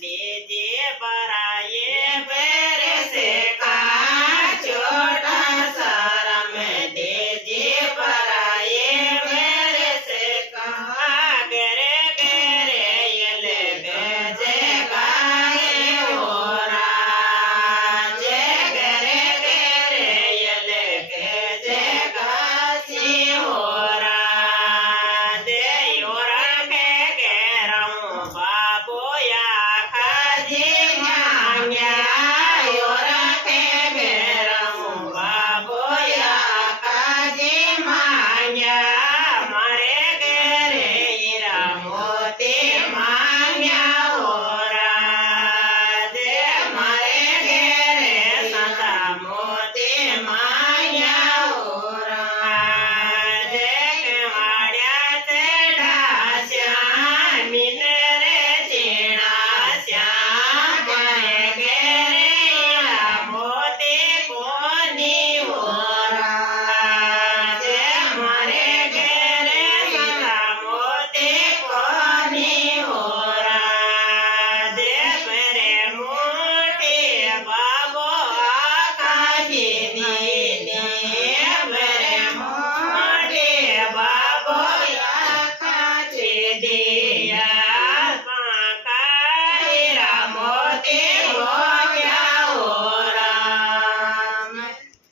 दीजिए बराए बेरे से छोटा सारा में दीजिए बराए बेरे से गेरे गेरे ये ले बेजे गाए ओरा जे गेरे गेरे ये ले बेजे गासी ओरा दे योरा के गेरम बाबू या खाजी मांग्या योरा के गेरम बाबू या खाजी मांग्या मारे गेरे हीरा मोती मांग्या ओरा दे मारे गेरे सदा मोती मांग्या ओरा दे केवाड्या ते ढास्या मिनरे चिणास्या मारे गेरे हीरा मोती कोणी ओरा दे मारे गेरे सदा मोती कोणी ओरा दे मेरे मोठी बाबो आकाशी दीदी